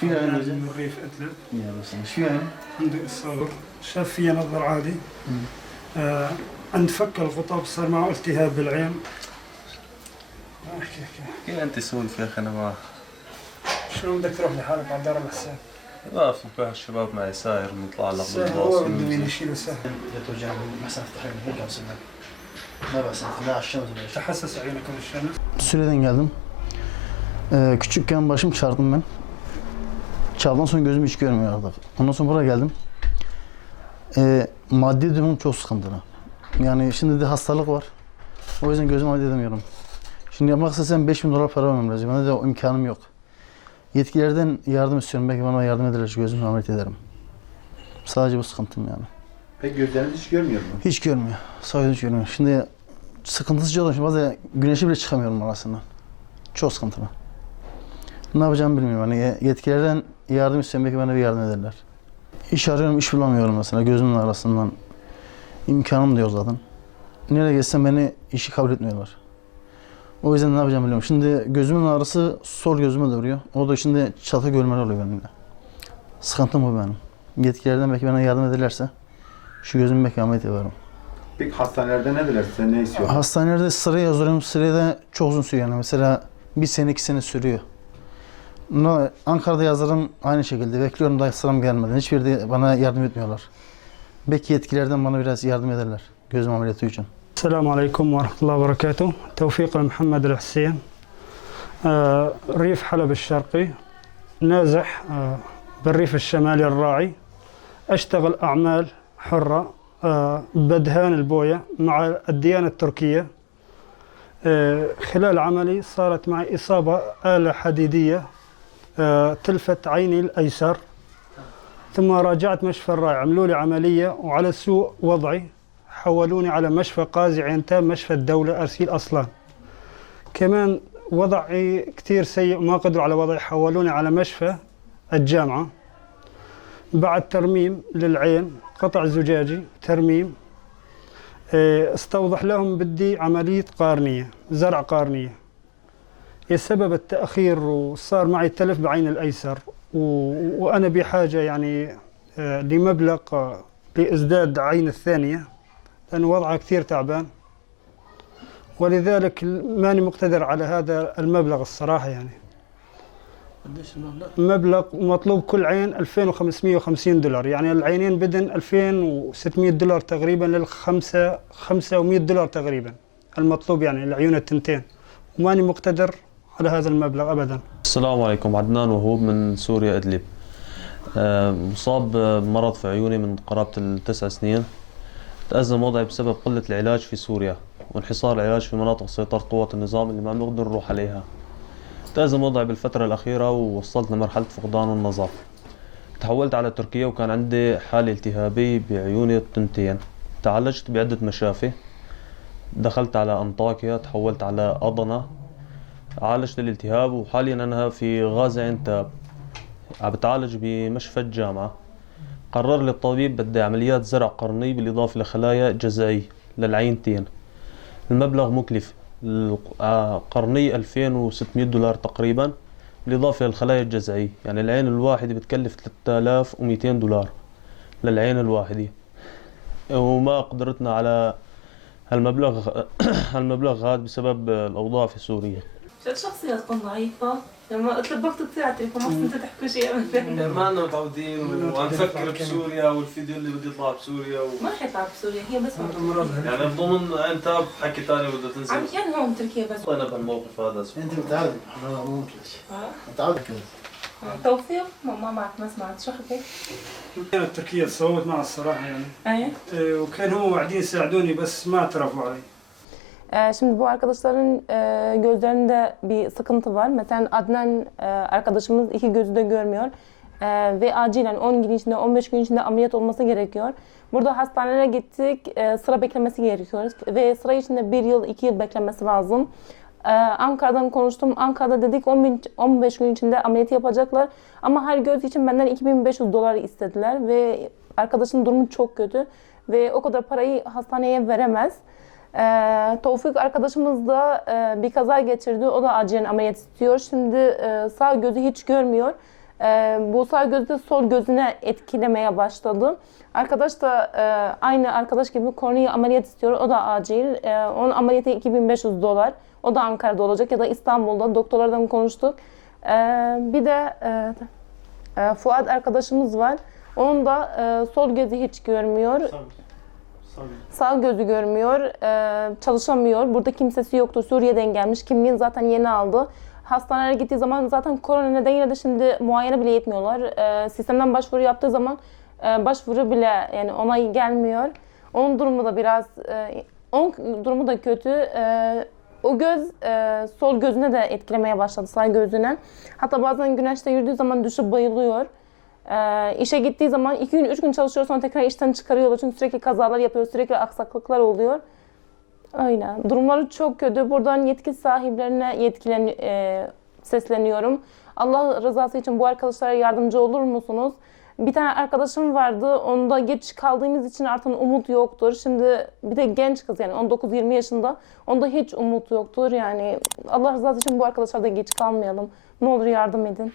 شو يعني من الريف ادلب. يا بس شو يعني؟ عندي إصابة شاف فيها نظر عادي. عند فك الخطاب صار معه التهاب بالعين. كيف انت سولف يا اخي انا معك؟ شلون بدك تروح لحالك على دار الحساب؟ لا في واحد الشباب معي ساير بنطلع لك بالباص. هو بده مين يشيله سهل. توجعني محسن افتح عيني هيك امسك ما بأس لا الشمس ولا شيء. تحسس عينك من الشمس. Suriye'den geldim. Küçükken başım çarptım ben. Çarptıktan sonra gözüm hiç görmüyor artık. Ondan sonra buraya geldim. Maddi durumum çok sıkıntılı. Yani şimdi de hastalık var. O yüzden gözümü ameliyat edemiyorum. Şimdi yapmak istesem 5.000 dolar para vermem lazım. Bende de o imkanım yok. Yetkililerden yardım istiyorum. Belki bana yardım ederler. Gözümü ameliyat ederim. Sadece bu sıkıntım yani. Peki gözleriniz hiç görmüyor mu? Hiç görmüyor. Sadece hiç görmüyor. Şimdi sıkıntısızca olmuş. Bazen güneşe bile çıkamıyorum arasından. Çok sıkıntılı. Ne yapacağımı bilmiyorum. Yani yetkililerden yardım istiyorum. Belki bana bir yardım ederler. İş arıyorum, iş bulamıyorum mesela gözümün arasından. İmkanım da yok zaten. Nereye geçsem beni işi kabul etmiyorlar. O yüzden ne yapacağımı bilmiyorum. Şimdi gözümün ağrısı sol gözüme doğruyor. O da şimdi çatı görmeler oluyor benimle. Sıkıntım bu benim. Yetkililerden belki bana yardım ederlerse şu gözümü belki ameliyat yaparım. Peki hastanelerde ne diler size, ne istiyorlar? Hastanelerde sıraya yazıyorum. Sıraya da çok uzun sürüyor yani. Mesela 1 sene 2 sene sürüyor. Ankara'da yazarım aynı şekilde. Bekliyorum da sıram gelmeden. Hiçbir de bana yardım etmiyorlar. Belki yetkililerden bana biraz yardım ederler. Gözüm ameliyatı için. Selamun Aleyküm ve Rahmetullahi ve Berekatuhu. Tevfik Muhammed El-Hüseyin. ريف حلب الشرقي. نازح بالريف الشمالي الراعي. أشتغل أعمال حرة بدهان البوية مع الديانة التركية. خلال عملي صارت معي إصابة آلة حديدية تلفت عيني الأيسر. ثم راجعت مشفى الراعي عملوا لي عملية وعلى سوء وضعي حولوني على مشفى قاضي عينتاب مشفى الدولة أرسيل أصلان. كمان وضعي كتير سيء وما قدروا على وضعي حولوني على مشفى الجامعة. بعد ترميم للعين قطع زجاجي ترميم استوضح لهم بدي عملية قارنية زرع قارنية. السبب التأخير وصار معي تلف بعين الأيسر وأنا بحاجة يعني لمبلغ لإزداد عين الثانية لأن وضعها كثير تعبان ولذلك ماني مقتدر على هذا المبلغ الصراحة يعني. مبلغ مطلوب كل عين 2550 دولار يعني العينين بدن 2600 دولار تقريبا لل500 دولار تقريبا المطلوب يعني العيون التنتين وماني مقتدر على هذا المبلغ أبدا. السلام عليكم، عدنان وهوب من سوريا إدلب. مصاب بمرض في عيوني من قرابة ال9 سنين. تأزم وضعي بسبب قلة العلاج في سوريا وانحصار العلاج في مناطق سيطرة قوات النظام اللي ما بنقدر نروح عليها. تأزم وضعي بالفترة الأخيرة ووصلت لمرحلة فقدان النظر. تحولت على تركيا وكان عندي حالة التهابية بعيوني التنتين. تعالجت بعدة مشافي. دخلت على أنطاكيا، تحولت على أضنا، عالجت الالتهاب وحاليا أنا في غازي عنتاب عم بتعالج بمشفى الجامعة. قرر لي الطبيب بدي عمليات زرع قرني بالإضافة لخلايا جزعية للعينتين. المبلغ مكلف، القرنية 2600 دولار تقريبا بالإضافة للخلايا الجزعية، يعني العين الواحدة بتكلف 3200 دولار للعين الواحدة وما قدرتنا على هالمبلغ هذا بسبب الأوضاع في سوريا. الشخصية تكون ضعيفة لما طلبتوا كثير على التليفون ما كنتوا تحكوا شيء ابدا. ما لنا متعودين وعم نفكر بسوريا والفيديو اللي بده يطلع بسوريا ما رح يطلع بسوريا هي بس يعني بضمن عنتاب حكي ثاني بده تنزل. عم كان هون تركيا بس. انا بالموقف هذا انت متعود انا مو مثلك. متعود كذا. توفيق ما معك ما سمعت شو حكيت؟ كانت تركيا تصوت معه الصراحة يعني. وكان هم واعدين يساعدوني بس ما اعترفوا علي. Şimdi bu arkadaşların gözlerinde bir sıkıntı var. Mesela Adnan arkadaşımız 2 gözü de görmüyor ve acilen 10 gün içinde 15 gün içinde ameliyat olması gerekiyor. Burada hastanelere gittik, sıra beklemesi gerekiyor ve sıra içinde 1 yıl 2 yıl beklemesi lazım. Ankara'dan konuştum. Ankara'da dedik 15 gün içinde ameliyat yapacaklar ama her göz için benden 2500 dolar istediler ve arkadaşın durumu çok kötü ve o kadar parayı hastaneye veremez. Tevfik arkadaşımız da bir kaza geçirdi. O da acilen ameliyat istiyor. Şimdi sağ gözü hiç görmüyor. Bu sağ gözü de sol gözüne etkilemeye başladı. Arkadaş da aynı arkadaş gibi kornea ameliyat istiyor. O da acil. Onun ameliyatı $2500. O da Ankara'da olacak ya da İstanbul'da. Doktorlardan konuştuk. Bir de Fuat arkadaşımız var. Onun da sol gözü hiç görmüyor. Sağ gözü görmüyor, çalışamıyor. Burada kimsesi yoktur. Suriye'den gelmiş. Kimliğini zaten yeni aldı. Hastanelere gittiği zaman zaten korona nedeniyle de şimdi muayene bile yetmiyorlar. Sistemden başvuru yaptığı zaman başvuru bile yani onay gelmiyor. Onun durumu da biraz, onun durumu da kötü. O göz sol gözüne de etkilemeye başladı, sağ gözüne. Hatta bazen güneşte yürüdüğü zaman düşüp bayılıyor. İşe gittiği zaman 2 gün 3 gün çalışıyor, sonra tekrar işten çıkarıyorlar çünkü sürekli kazalar yapıyor, sürekli aksaklıklar oluyor. Öyle. Durumları çok kötü. Buradan yetki sahiplerine sesleniyorum. Allah rızası için bu arkadaşlara yardımcı olur musunuz? Bir tane arkadaşım vardı, onda geç kaldığımız için artık umut yoktur. Şimdi bir de genç kız yani 19-20 yaşında, onda hiç umut yoktur. Yani Allah rızası için bu arkadaşlara da geç kalmayalım. Ne olur yardım edin.